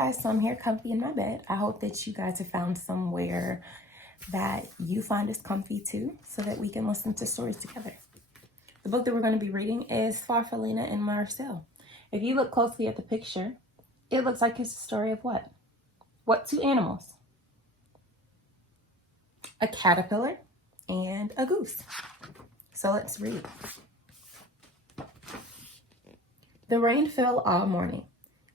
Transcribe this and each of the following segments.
guys, so I'm here comfy in my bed. I hope that you guys have found somewhere that you find is comfy too, so that we can listen to stories together. The book that we're going to be reading is Farfallina and Marcel. If you look closely at the picture, it looks like it's a story of what? What two animals? A caterpillar and a goose. So let's read. The rain fell all morning.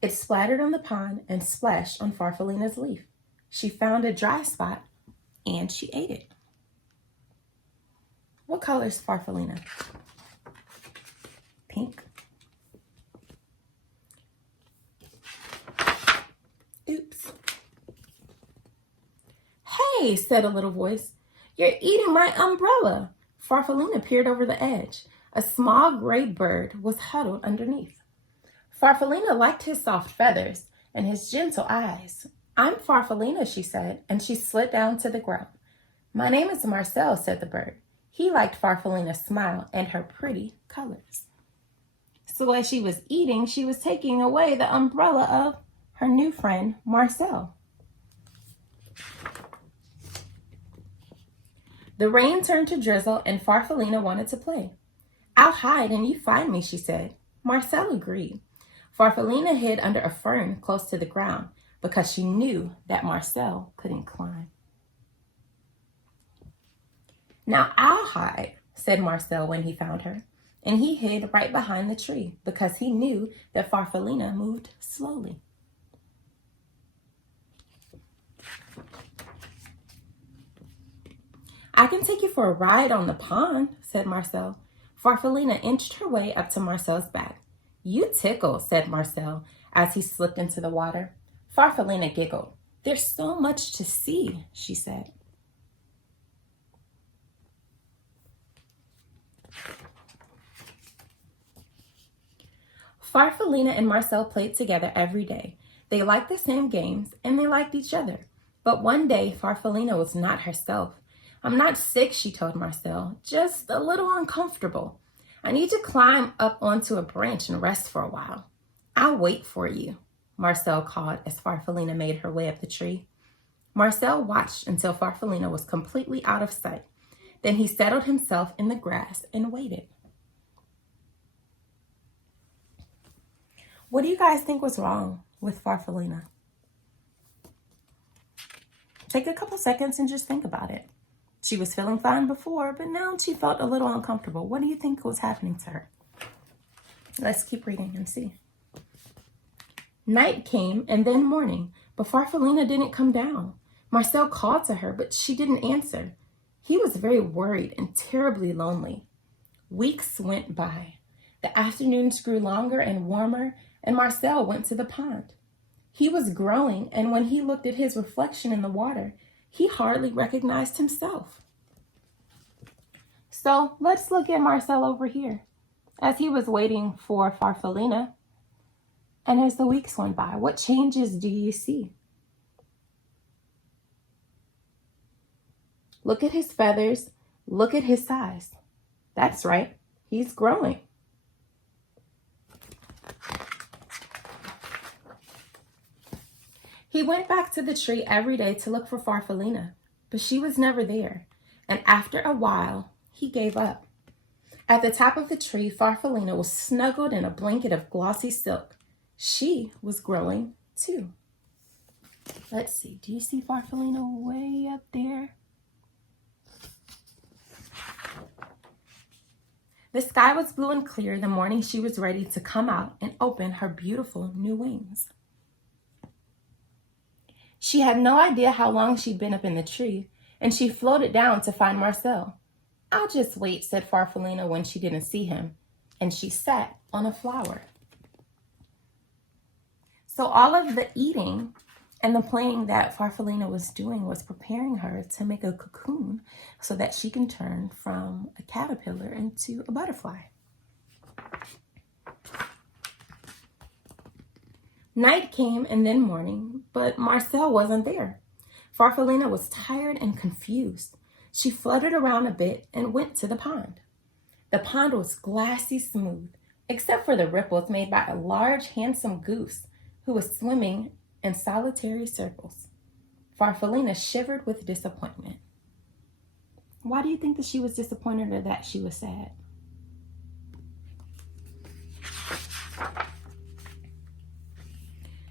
It splattered on the pond and splashed on Farfallina's leaf. She found a dry spot and she ate it. What color is Farfallina? Pink. Oops. Hey, said a little voice. You're eating my umbrella. Farfallina peered over the edge. A small gray bird was huddled underneath. Farfallina liked his soft feathers and his gentle eyes. I'm Farfallina, she said, and she slid down to the ground. My name is Marcel, said the bird. He liked Farfallina's smile and her pretty colors. So as she was eating, she was taking away the umbrella of her new friend, Marcel. The rain turned to drizzle and Farfallina wanted to play. I'll hide and you find me, she said. Marcel agreed. Farfallina hid under a fern close to the ground because she knew that Marcel couldn't climb. Now I'll hide, said Marcel when he found her, and he hid right behind the tree because he knew that Farfallina moved slowly. I can take you for a ride on the pond, said Marcel. Farfallina inched her way up to Marcel's back. You tickle, said Marcel as he slipped into the water. Farfallina giggled. There's so much to see, she said. Farfallina and Marcel played together every day. They liked the same games and they liked each other. But one day, Farfallina was not herself. I'm not sick, she told Marcel, just a little uncomfortable. I need to climb up onto a branch and rest for a while. I'll wait for you, Marcel called as Farfallina made her way up the tree. Marcel watched until Farfallina was completely out of sight. Then he settled himself in the grass and waited. What do you guys think was wrong with Farfallina? Take a couple seconds and just think about it. She was feeling fine before, but now she felt a little uncomfortable. What do you think was happening to her? Let's keep reading and see. Night came and then morning, but Farfallina didn't come down. Marcel called to her, but she didn't answer. He was very worried and terribly lonely. Weeks went by. The afternoons grew longer and warmer, and Marcel went to the pond. He was growing, and when he looked at his reflection in the water, he hardly recognized himself. So let's look at Marcel over here as he was waiting for Farfallina. And as the weeks went by, what changes do you see? Look at his feathers. Look at his size. That's right. He's growing. He went back to the tree every day to look for Farfallina, but she was never there, and after a while, he gave up. At the top of the tree, Farfallina was snuggled in a blanket of glossy silk. She was growing too. Let's see, do you see Farfallina way up there? The sky was blue and clear the morning she was ready to come out and open her beautiful new wings. She had no idea how long she'd been up in the tree, and she floated down to find Marcel. I'll just wait, said Farfallina when she didn't see him, and she sat on a flower. So all of the eating and the playing that Farfallina was doing was preparing her to make a cocoon so that she can turn from a caterpillar into a butterfly. Night came and then morning, but Marcel wasn't there. Farfallina was tired and confused. She fluttered around a bit and went to the pond. The pond was glassy smooth, except for the ripples made by a large, handsome goose who was swimming in solitary circles. Farfallina shivered with disappointment. Why do you think that she was disappointed or that she was sad?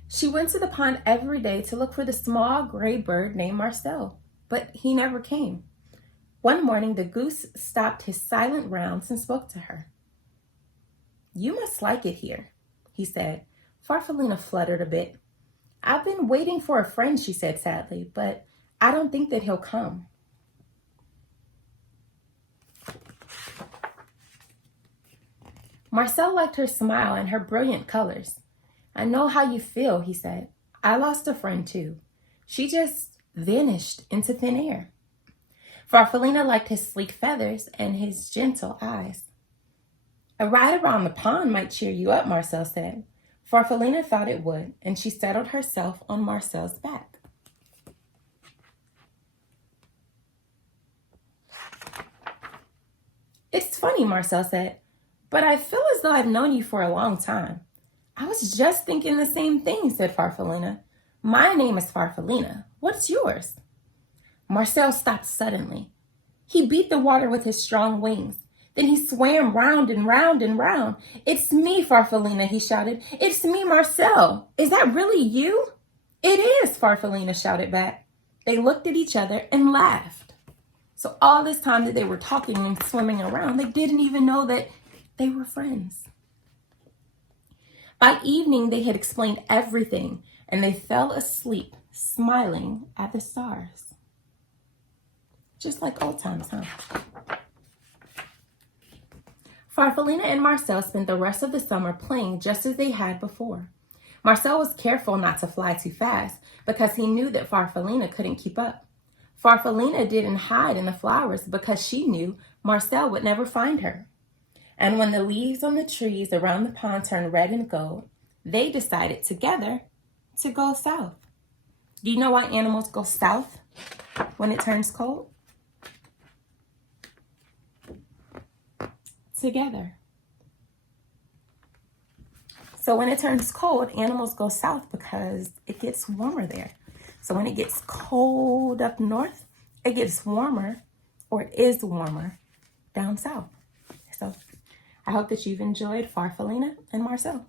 She went to the pond every day to look for the small gray bird named Marcel, but he never came. One morning, the goose stopped his silent rounds and spoke to her. "You must like it here," he said. Farfallina fluttered a bit. "I've been waiting for a friend," she said sadly, "but I don't think that he'll come." Marcel liked her smile and her brilliant colors. "I know how you feel," he said. "I lost a friend too. She just vanished into thin air." Farfallina liked his sleek feathers and his gentle eyes. "A ride around the pond might cheer you up," Marcel said. Farfallina thought it would, and she settled herself on Marcel's back. "It's funny," Marcel said, "but I feel as though I've known you for a long time." "I was just thinking the same thing," said Farfallina. "My name is Farfallina. What's yours?" Marcel stopped suddenly. He beat the water with his strong wings. Then he swam round and round and round. "It's me, Farfallina," he shouted. "It's me, Marcel. Is that really you?" "It is," Farfallina shouted back. They looked at each other and laughed. So all this time that they were talking and swimming around, they didn't even know that they were friends. By evening, they had explained everything, and they fell asleep, smiling at the stars. Just like old times, huh? Farfallina and Marcel spent the rest of the summer playing just as they had before. Marcel was careful not to fly too fast because he knew that Farfallina couldn't keep up. Farfallina didn't hide in the flowers because she knew Marcel would never find her. And when the leaves on the trees around the pond turned red and gold, they decided together to go south. Do you know why animals go south when it turns cold? Together. So when it turns cold, animals go south because it gets warmer there. So when it gets cold up north, it gets warmer, or it is warmer down south. So I hope that you've enjoyed Farfallina and Marcel.